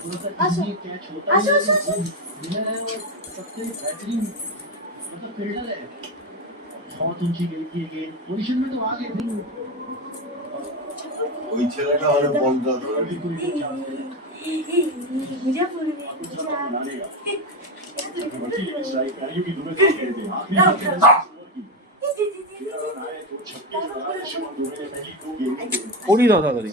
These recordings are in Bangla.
আসো আসো আসো আসো। ওই ছেলেটা হলে বলটা ধরে নি। মজা পড়বে মজা। করি দাদা দাদি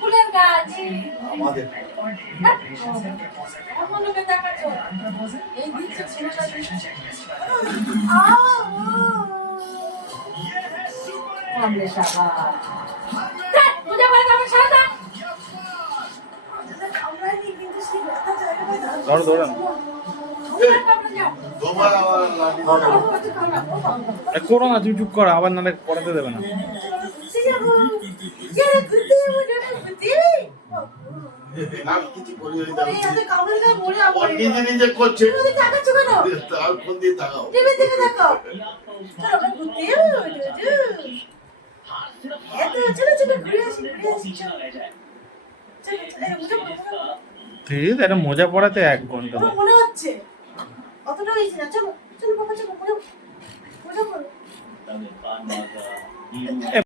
ফুলের গাছ আমাদের এই দিচ্ছে ধরো ধরো তোমার আবার লাঠি করো না, চুপ চুপ করো, আবার নাহলে পড়াতে দেবে না। আমি কিছু করি নিজে নিজে করছে তার ফোন দিয়ে তাকাও ঠিক আছে, একটা মোজা পড়াতে 1 ঘন্টা। মনে হচ্ছে অতটা হয়েছে না। চলো চলো বাবা চলো মজা করো।